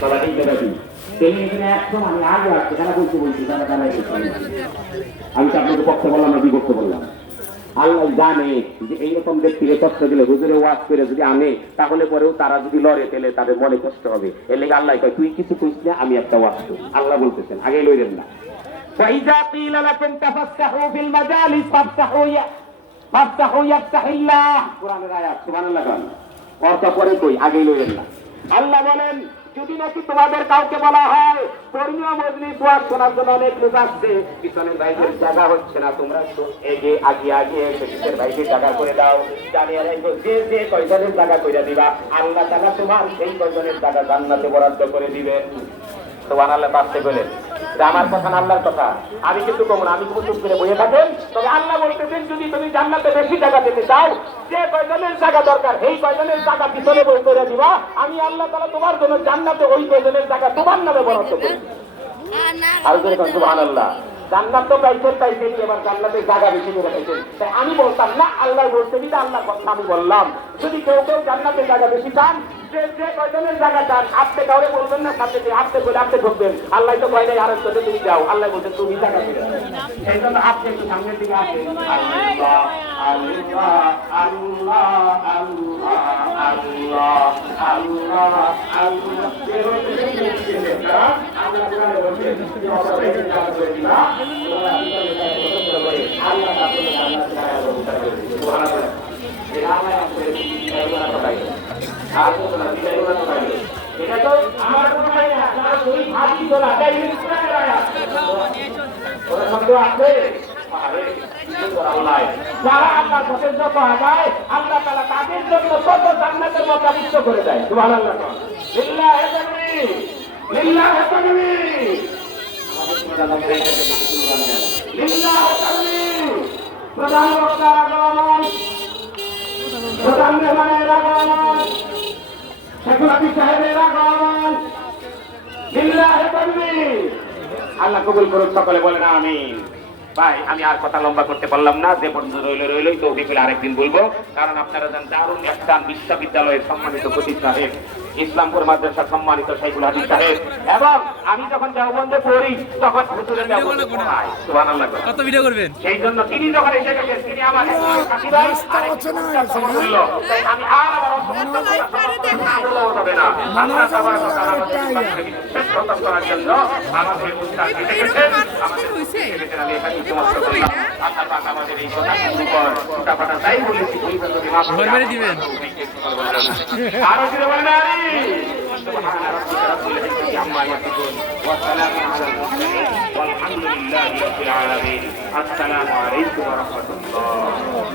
তারা ঠিক দেখাচ্ছি তিনি এখানে একদম আমি আগে আসছি তারা বলছি তারা জানাই আমি তো আপনাকে পক্ষে বললাম না বিপক্ষে বললাম আল্লাহ জানে যে এইরকম ব্যক্তিকে কষ্ট দিলে হুজুরে ওয়াজ করে যদি আনে তাহলে পরেও তারা যদি লড়ে তাহলে তাদের মনে কষ্ট হবে এর লেগে আল্লাহ কয় তুই কিছু কইস না আমি একটা ওয়াজ করি আল্লাহ বলতেছেন আগে লইলেন না فإذا قيل لكم تفسحوا في المجالس فافسحوا يفسح الله কোরআনের আয়াত সুবহানাল্লাহ অর্থ পরে কই আগে লইলেন না আল্লাহ বলেন যদি নাকি তোমাদের কাউকে বলা হয় ধর্মীয় মজলিস ওয়াজ শোনার জন্য অনেক লোক আসছে পিছনের ভাইদের জায়গা হচ্ছে না তোমরা আগে পিছনের ভাইকে জায়গা করে দাও জানিয়ে রাখবো যে কয়জনের জায়গা করে দিবা আল্লাহ তাআলা তোমার সেই কয়জনের জায়গা জান্নাতে বরাদ্দ করে দিবেন সুবহানাল্লাহ পারতে বলেন আমার কথা না আল্লাহর কথা আমি কিন্তু কম না আমি চুপ করে বসে থাকেন তবে আল্লাহ বলতেছেন যদি তুমি জান্নাতে বেশি জায়গা পেতে চাও যে কয়জনের জায়গা দরকার এই কয়জনের জায়গা পিছনে বই করে দিবা আমি আল্লাহ তাআলা তোমার জন্য জান্নাতে ওই কয়জনের জায়গা তোমার নামে বরাদ্দ করব আর যদি সুবহানাল্লাহ জান্নাত তো পাইছেন এবার জান্নাতে জায়গা বেশি করে পাইছেন তাই আমি বলতাম না আল্লাহ বলতে দিতে আল্লাহ কথা আমি বললাম যদি কেউ জান্নাতে জায়গা বেশি চান যে কয়জনের জায়গা চান আপনি কাউরে বলবেন না সাথে আপনি বলে আপনি ঢুকবেন আল্লাহ তো কয় নাই আরেক সাথে তুমি যাও আল্লাহ বলতে তুমি জায়গা পেয়ে সেই জন্য আপনি একটু সামনের দিকে আসেন আল্লাহ আল্লাহ আল্লাহ আল্লাহ আল্লাহ এটা তো আমার কোনো ভাই না ওই ভাবি তোলা তাই ওরা শব্দ আছে যারা আল্লাহ সচেষ্ট পাওয়া যায় আল্লাহ তাআলা তাদের জন্য কত জান্নাতের মধ্যে মুক্ত করে দেয় সুবহানাল্লাহ লিল্লাহি তাকবীর লিল্লাহি তাকবীর লিল্লাহি তাকবীর প্রধান বক্তা আগমন প্রধান মেহমানের আগমন শেখুল হাদিস সাহেবের আগমন লিল্লাহি তাকবীর আল্লাহ কবুল করুন সকলে বলেন আমিন ভাই আমি আর কথা লম্বা করতে পারলাম না যে পর্যন্ত রইলই তৌফিক হলে আরেকদিন বলবো কারণ আপনারা জানেন দারুন ইহসান বিশ্ববিদ্যালয়ের সম্মানিত খতিব সাহেব ইসলামপুর মাদ্রাসার সম্মানিত শেখুল হাদিস সাহেব এবং আমি যখন দেওবন্দে পড়ি তখন হুজুরের দেওবন্দে পড়াই সুবহানাল্লাহ কত ভিডিও করবেন সেই জন্য তিনি যখন এসে গেছেন তিনি আমার সাথী ভাই তাই আমি আর হবে না আমরা সবার কথা আমাদের করার জন্য আমাদের উস্তাদ এসে গেছেন আমাদের হইছে আমি এখানে সমাপ্ত করলাম আল্লাহ পাক আমাদের এই কথা উপর ফুটাফাটা তাই বলেছি ওই কথা মাফ করে দিবেন আর জোরে বলেন سبحان ربك رب العزة عما يصفون والسلام على المرسلين والحمد لله رب العالمين السلام عليكم ورحمة الله